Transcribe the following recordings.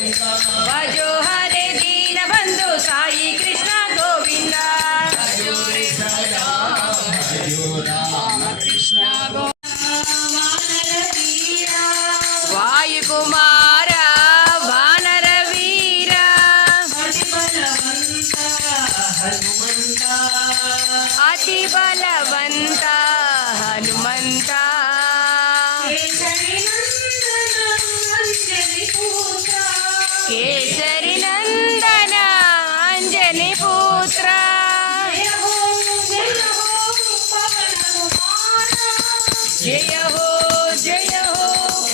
भजो हरे दीन बंधु साई कृष्ण गोविंद राम कृष्ण वायुकुमार वानर वीर अति बलवंत हनुमंत केसरी नंदन अंजनी पुत्र जय हो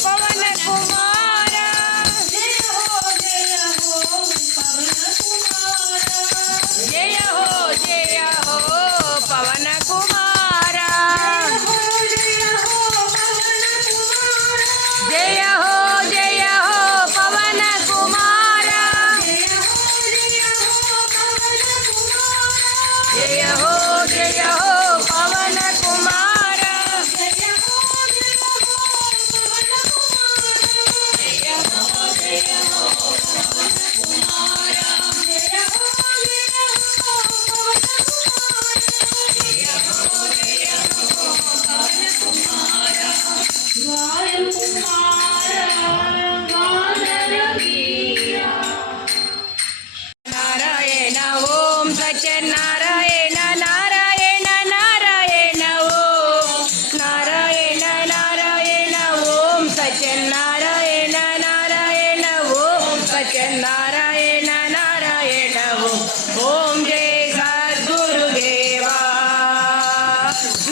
पवन कुमार जय हो पवन कुमार जय हो पवन कुमार जय हो पवन कुमार नारायण ओम सत्यनारायण नारायण नारायण ओम नारायण नारायण ओम सत्यनारायण नारायण ओम सत्यनारायण नारायण ओम जय सद्गुरुदेवा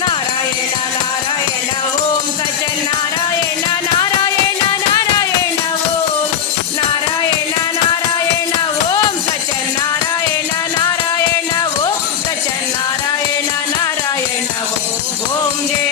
नारायण नारायण ओम सत्यनारायण नारायण नारायण ओम नारायण नारायण ओम सत्यनारायण नारायण ओम सत्यनारायण नारायण ओम जय